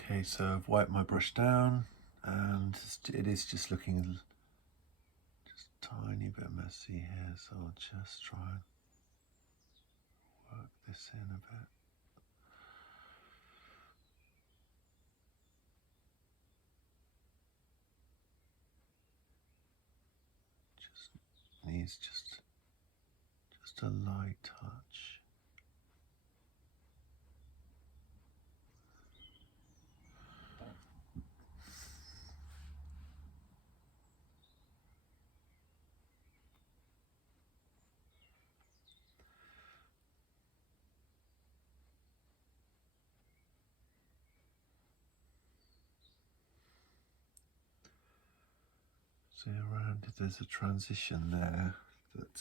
Okay, so I've wiped my brush down and it is just looking just a tiny bit messy here, so I'll just try and work this in a bit. Just needs just a light touch. See around it, there's a transition there that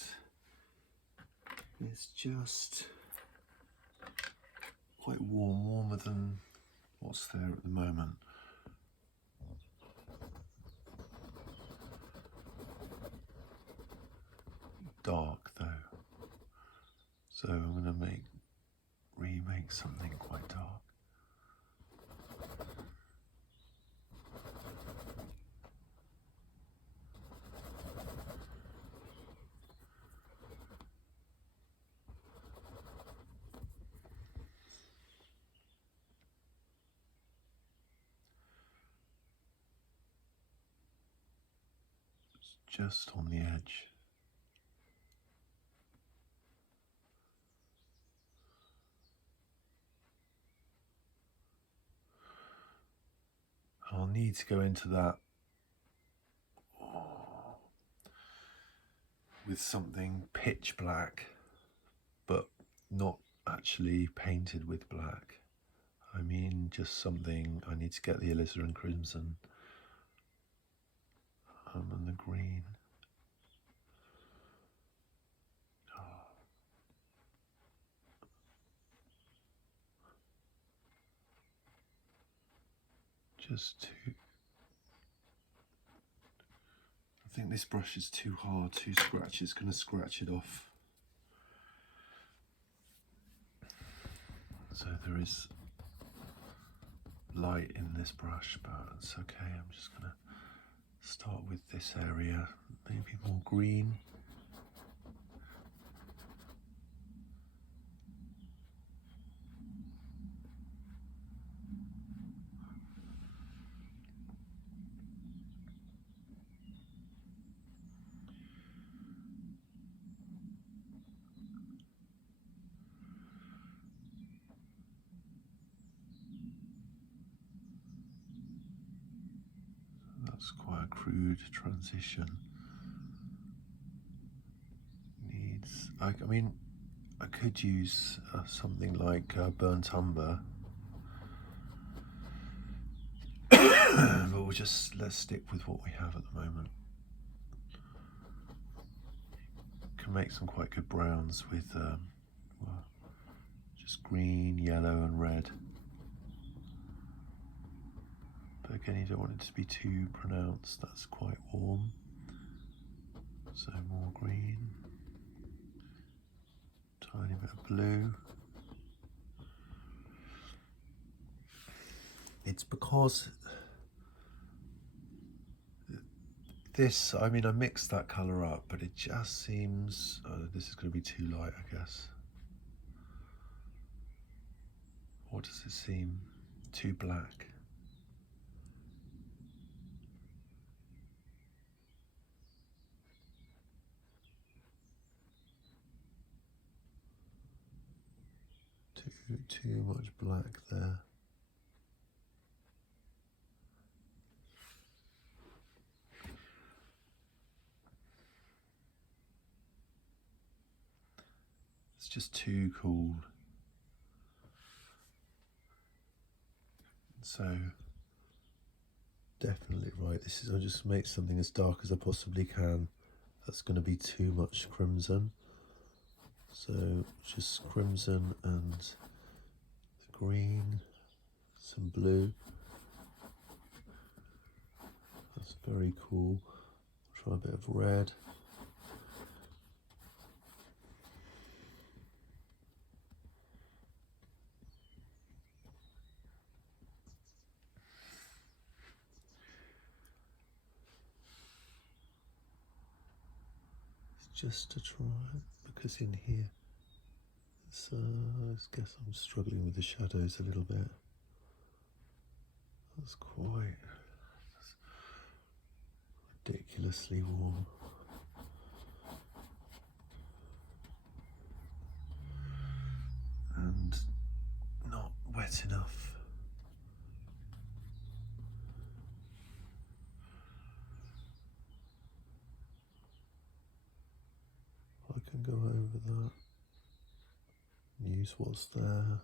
is just quite warm, warmer than what's there at the moment. Dark though, so I'm going to remake something quite dark. Just on the edge. I'll need to go into that with something pitch black, but not actually painted with black. I mean just something, I need to get the alizarin crimson and the green. Just to, I think this brush is too hard, too scratchy, it's going to scratch it off. So there is light in this brush, but it's okay. I'm just going to start with this area, maybe more green. That's quite a crude transition. Needs, I mean, I could use something like burnt umber, but let's stick with what we have at the moment. Can make some quite good browns with well, just green, yellow and red. But again, you don't want it to be too pronounced, that's quite warm. So more green, tiny bit of blue. It's because this, I mean, I mixed that colour up, but it just seems, this is going to be too light, I guess. Or does it seem too black? Too much black there. It's just too cool. So definitely right. This is, I'll just make something as dark as I possibly can. That's going to be too much crimson. So just crimson and the green, some blue. That's very cool. Try a bit of red. just to try, because in here, I guess I'm struggling with the shadows a little bit. That's quite ridiculously warm. And not wet enough. I can go over that, use what's there.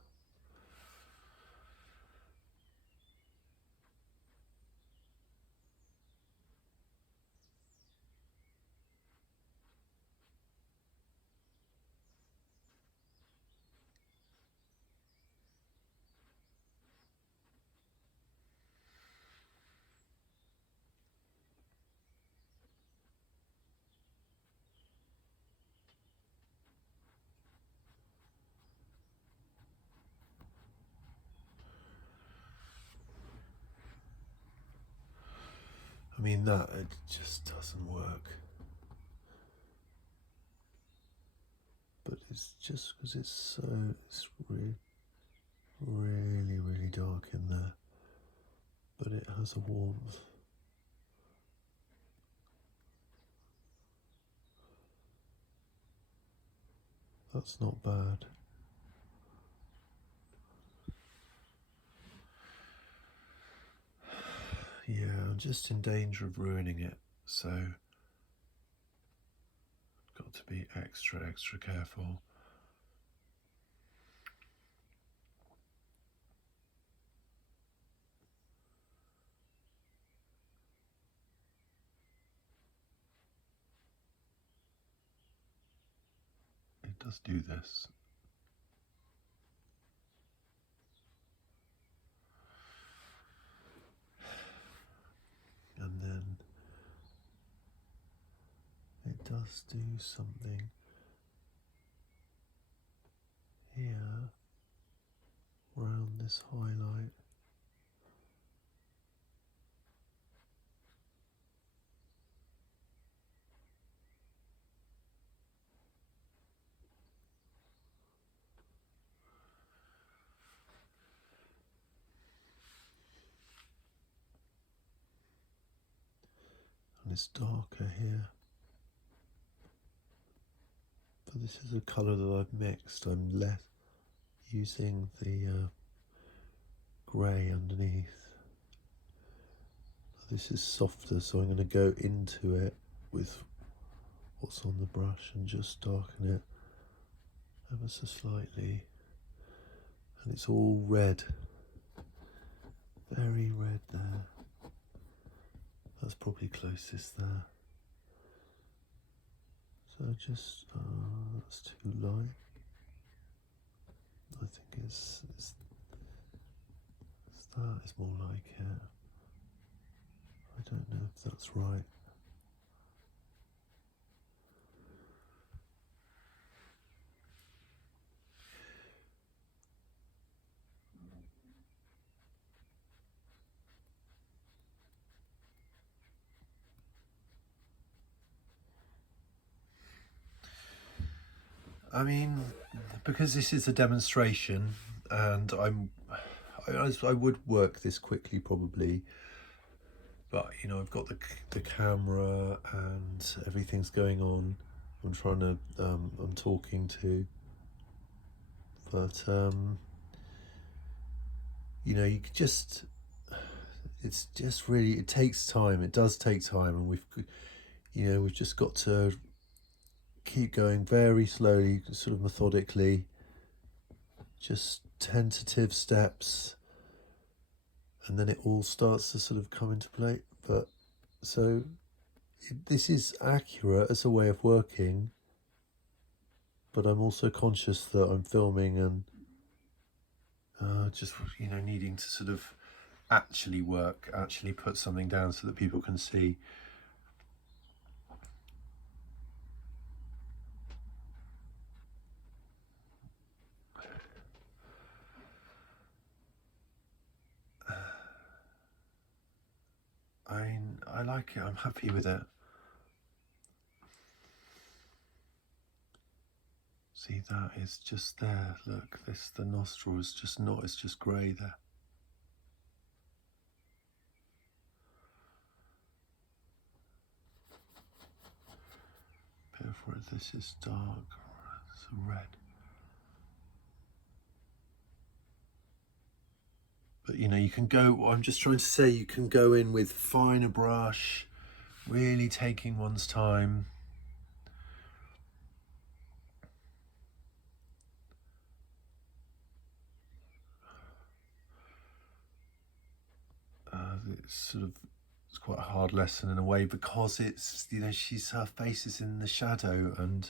I mean, that it just doesn't work. But it's just because it's really, really, really dark in there. But it has a warmth. That's not bad. Yeah, I'm just in danger of ruining it, so I've got to be extra, extra careful. It does do this. And then it does do something here around this highlight. And it's darker here. But this is a colour that I've mixed. I'm less using the grey underneath. This is softer, so I'm going to go into it with what's on the brush and just darken it ever so slightly. And it's all red, very red there. That's probably closest there. So just, that's too light. I think it's that is more like it. I don't know if that's right. I mean, because this is a demonstration, and I would work this quickly probably, but you know, I've got the camera and everything's going on. I'm trying to I'm talking to, but you know, you could just, it's just really, it takes time. It does take time, and we've just got to keep going very slowly, sort of methodically, just tentative steps, and then it all starts to sort of come into play. But so this is accurate as a way of working, but I'm also conscious that I'm filming and just, you know, needing to sort of actually work, actually put something down so that people can see. I like it, I'm happy with it. See, that is just there. Look, the nostril is just not, it's just grey there. Therefore, this is dark, it's a red. But you know, you can go, I'm just trying to say, you can go in with finer brush, really taking one's time. It's sort of, it's quite a hard lesson in a way, because it's, you know, her face is in the shadow, and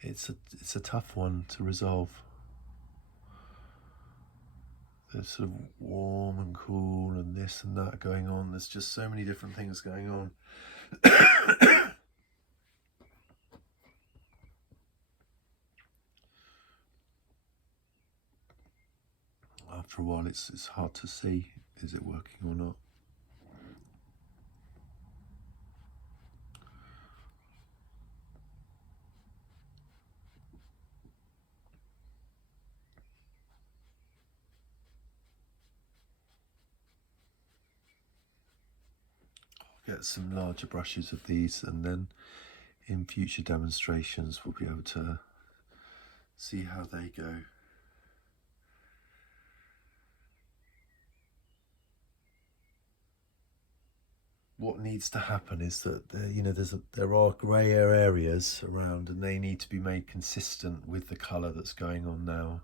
it's a tough one to resolve. There's sort of warm and cool and this and that going on. There's just so many different things going on. After a while, it's hard to see, is it working or not? I'll get some larger brushes of these, and then in future demonstrations we'll be able to see how they go. What needs to happen is that you know, there are grayer areas around, and they need to be made consistent with the colour that's going on now.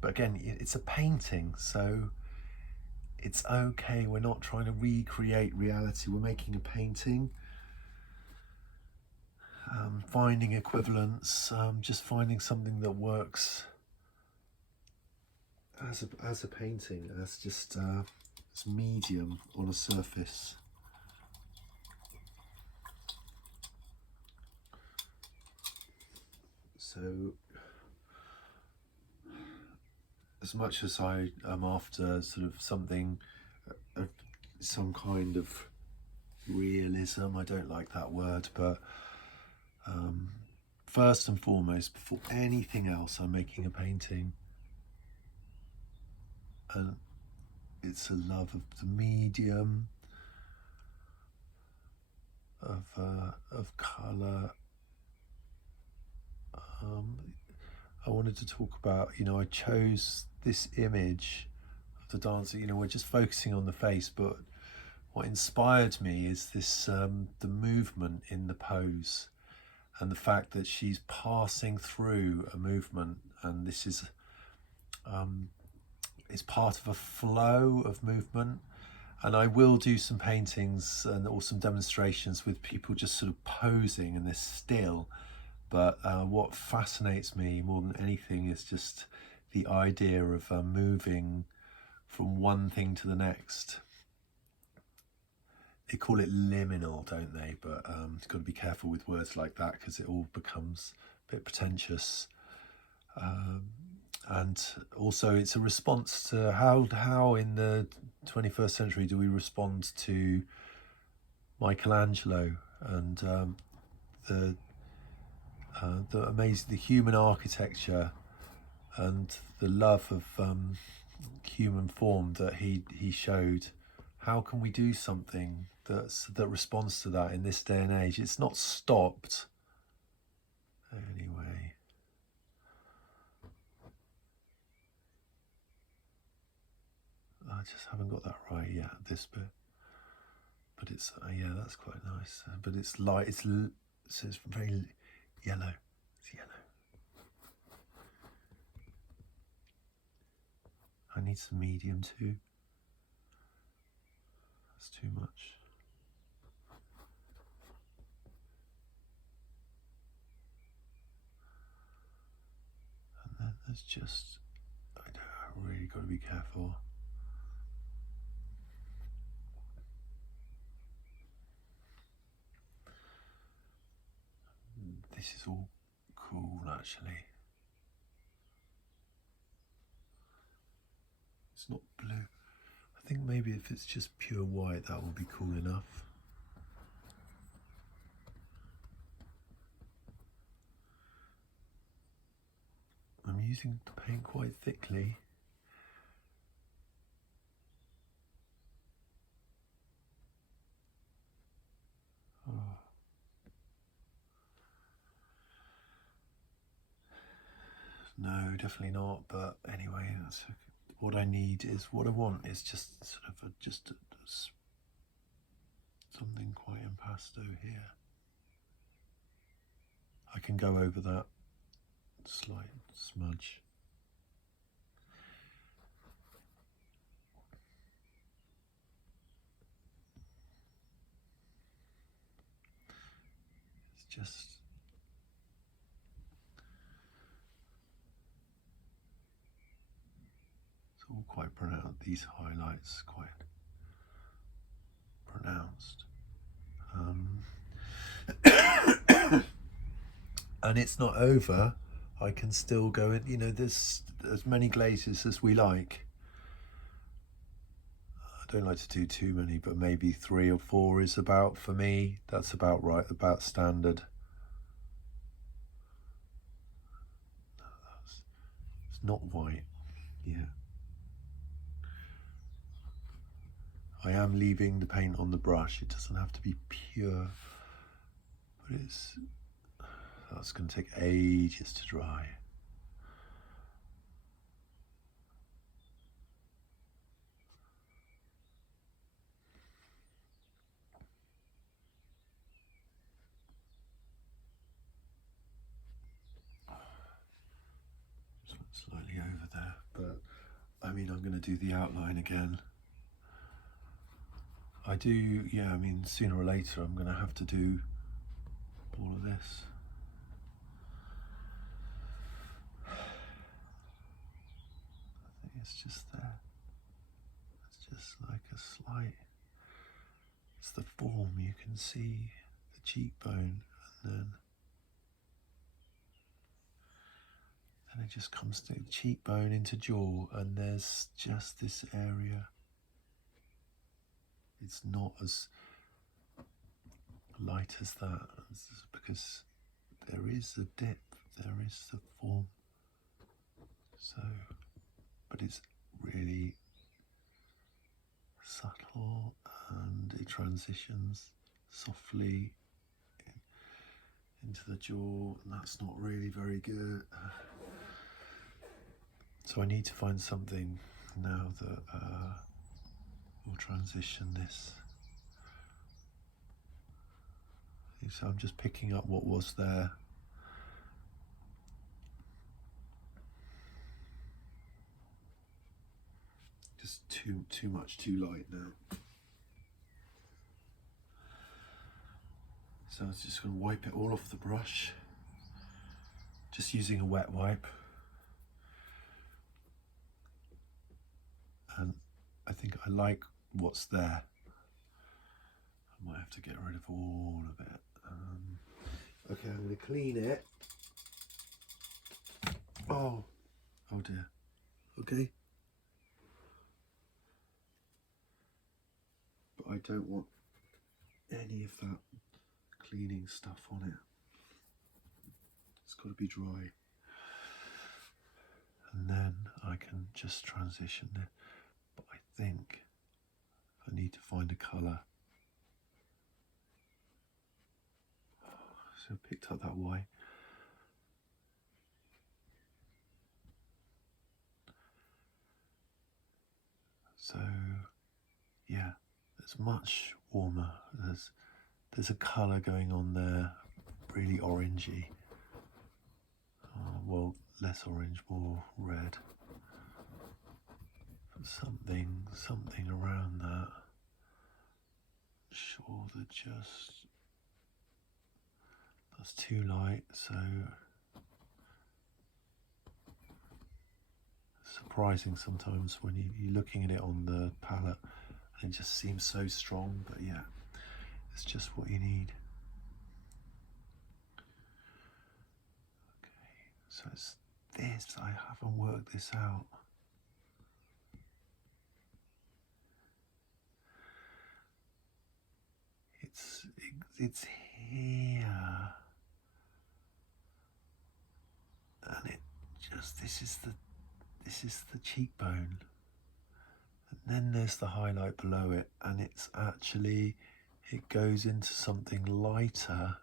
But again, it's a painting, so it's okay. We're not trying to recreate reality. We're making a painting, finding equivalents, just finding something that works as a painting, as just as medium on a surface. So as much as I am after sort of something, some kind of realism, I don't like that word, but first and foremost, before anything else, I'm making a painting, and it's a love of the medium, of colour. I wanted to talk about, you know, I chose this image of the dancer, you know, we're just focusing on the face, but what inspired me is this, the movement in the pose, and the fact that she's passing through a movement, and this is it's part of a flow of movement. And I will do some paintings or some demonstrations with people just sort of posing and they're still. But what fascinates me more than anything is just the idea of moving from one thing to the next. They call it liminal, don't they? But you've got to be careful with words like that, because it all becomes a bit pretentious. And also, it's a response to how in the 21st century do we respond to Michelangelo and the amazing, the human architecture and the love of human form that he showed. How can we do something that responds to that in this day and age? It's not stopped. Anyway, I just haven't got that right yet, this bit. But it's yeah, that's quite nice. But it's light. So it's very yellow. It's yellow. I need some medium too. That's too much. And then there's just, I really got to be careful. This is all cool, actually. It's not blue. I I think maybe if it's just pure white, that will be cool enough. I'm using the paint quite thickly. Oh. No, definitely not. But anyway, that's what I need. Is what I want is just sort of something quite impasto here. I can go over that slight smudge. It's just it's all quite pronounced. These highlights quite pronounced. And it's not over. I can still go in, you know, there's as many glazes as we like. I don't like to do too many, but maybe 3 or 4 is about, for me, that's about right, about standard. It's not white, yeah. I am leaving the paint on the brush. It doesn't have to be pure, but that's going to take ages to dry. Slightly over there, but I mean, I'm going to do the outline again. I do, yeah, I mean, sooner or later I'm going to have to do all of this. I think it's just there. It's just like a slight, it's the form, you can see the cheekbone, and then it just comes to cheekbone into jaw, and there's just this area. It's not as light as that, because there is a dip, there is the form. So, but it's really subtle, and it transitions softly into the jaw, and that's not really very good. So I need to find something now that will transition this. So I'm just picking up what was there. Just too much, too light now. So I was just going to wipe it all off the brush, just using a wet wipe. And I think I like what's there. I might have to get rid of all of it. Okay, I'm going to clean it. Oh dear. Okay. But I don't want any of that cleaning stuff on it. It's got to be dry. And then I can just transition it. But I think I need to find a colour. So I picked up that white. So yeah, it's much warmer. There's a colour going on there, really orangey. Well, less orange, more red. But something around that. Sure, that's too light, so surprising sometimes when you're looking at it on the palette and it just seems so strong, but yeah, it's just what you need. Okay, so it's this, I haven't worked this out. it's here, and it just this is the cheekbone, and then there's the highlight below it, and it's actually, it goes into something lighter.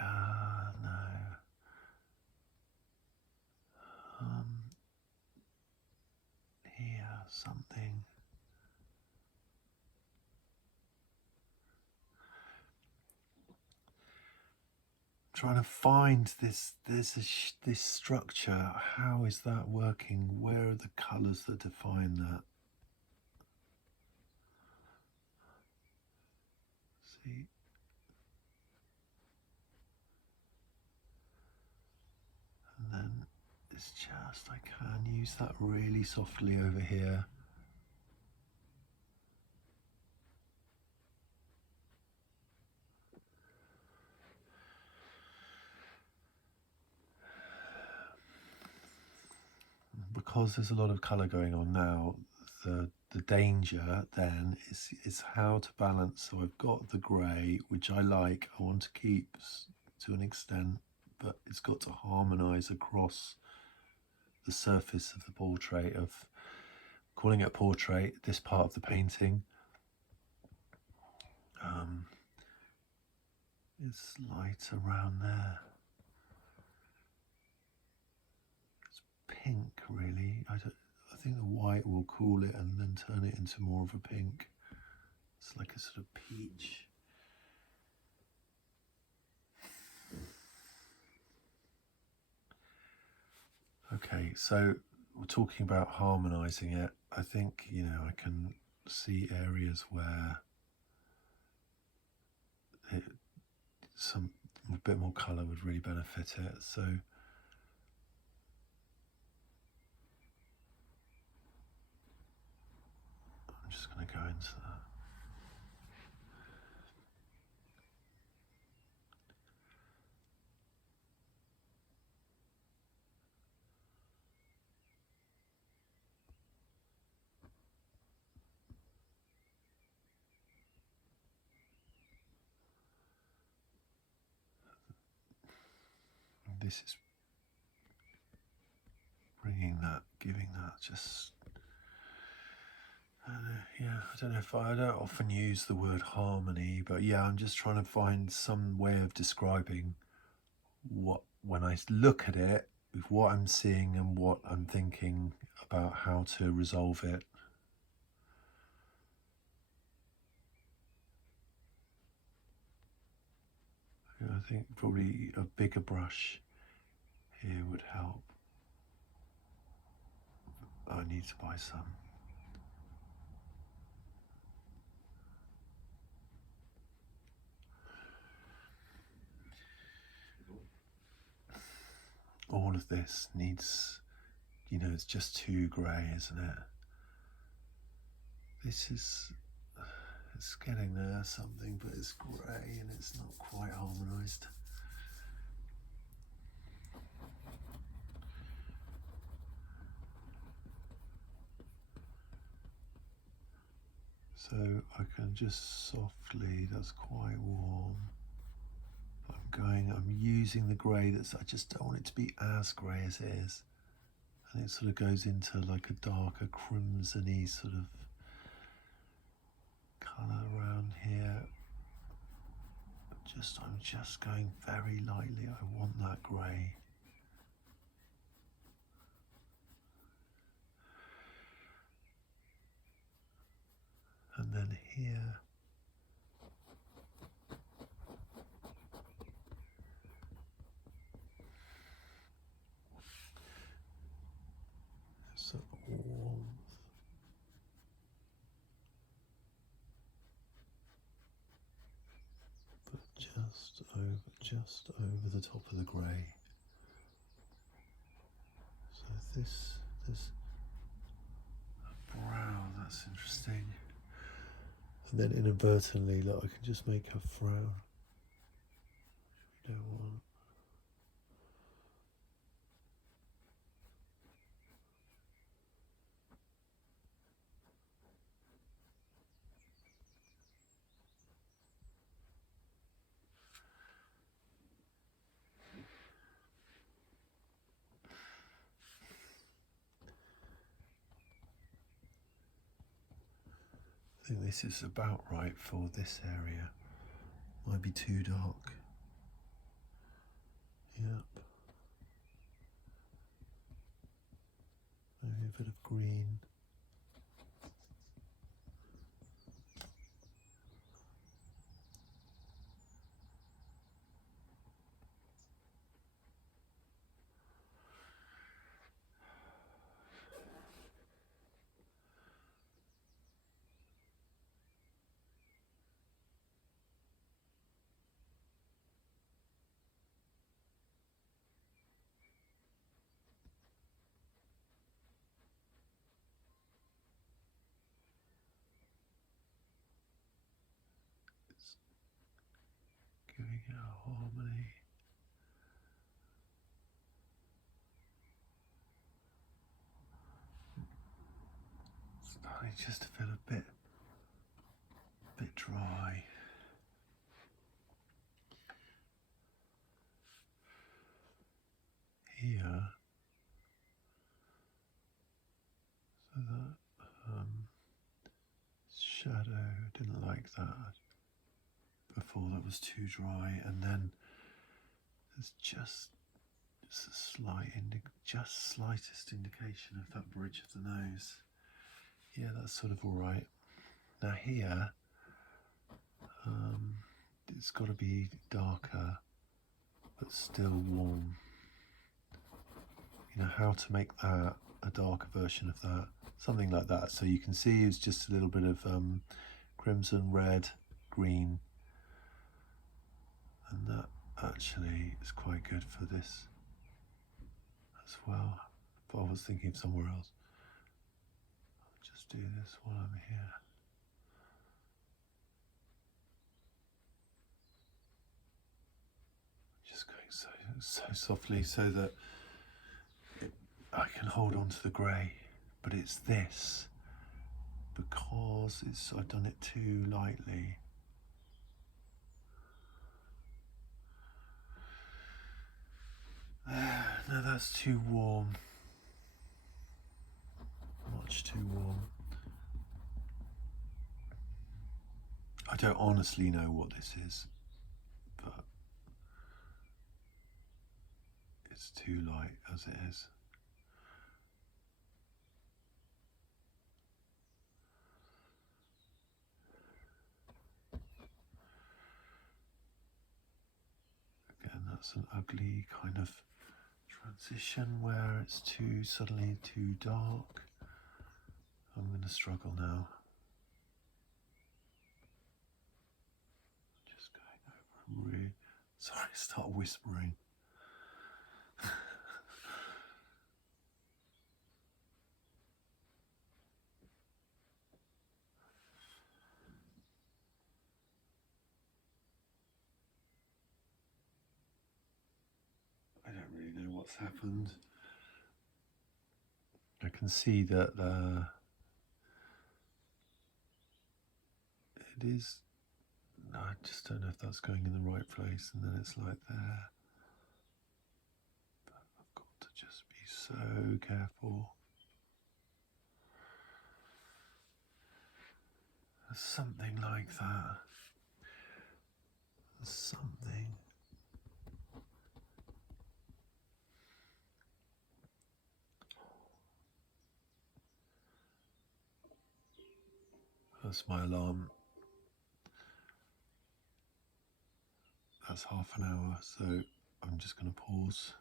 No. Here, something. Trying to find this. This structure. How is that working? Where are the colours that define that? See. And then it's just, I can use that really softly over here. Because there's a lot of colour going on now, the danger then is how to balance. So I've got the grey, which I like, I want to keep to an extent, but it's got to harmonise across the surface of the portrait, of calling it a portrait, this part of the painting. It's light around there. It's pink, really. I think the white will cool it and then turn it into more of a pink. It's like a sort of peach. Okay, so we're talking about harmonising it. I think, you know, I can see areas where a bit more colour would really benefit it. So I'm just going to go into that. This is bringing that, giving that just, yeah, I don't know if I don't often use the word harmony, but yeah, I'm just trying to find some way of describing what, when I look at it, with what I'm seeing and what I'm thinking about how to resolve it. I think probably a bigger brush here would help. I need to buy some. All of this needs, you know, it's just too grey, isn't it? This is, it's getting there something, but it's grey and it's not quite harmonised. So I can just softly, that's quite warm. I'm using the grey that's, I just don't want it to be as grey as it is. And it sort of goes into like a darker crimson-y sort of colour around here. I'm just going very lightly, I want that grey. And then here, some warmth. But just over the top of the grey. So this brown, that's interesting. And then inadvertently, look, I can just make a frown. We don't want. think this is about right for this area. Might be too dark. Yep. Maybe a bit of green. Giving it a harmony. Starting just to feel a bit dry. Here, so that shadow, didn't like that before, that was too dry, and then there's just a slightest indication of that bridge of the nose. Yeah, that's sort of all right. Now here, it's got to be darker, but still warm. You know how to make that a darker version of that, something like that. So you can see it's just a little bit of crimson, red, green, and that actually is quite good for this as well. But I was thinking of somewhere else. I'll just do this while I'm here. Just going so softly so that I can hold on to the grey, but it's this, because I've done it too lightly. No, that's too warm. Much too warm. I don't honestly know what this is, but it's too light as it is. Again, that's an ugly kind of transition where it's suddenly too dark. I'm going to struggle now. Just going over sorry, start whispering. I don't really know what's happened. I can see that it is, I just don't know if that's going in the right place, and then it's like there. But I've got to just be so careful. There's something like that. There's something. That's my alarm. That's half an hour, so I'm just going to pause.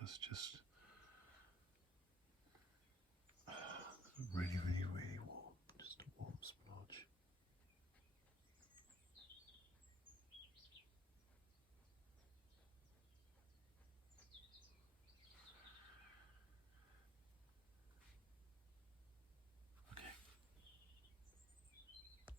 That's just really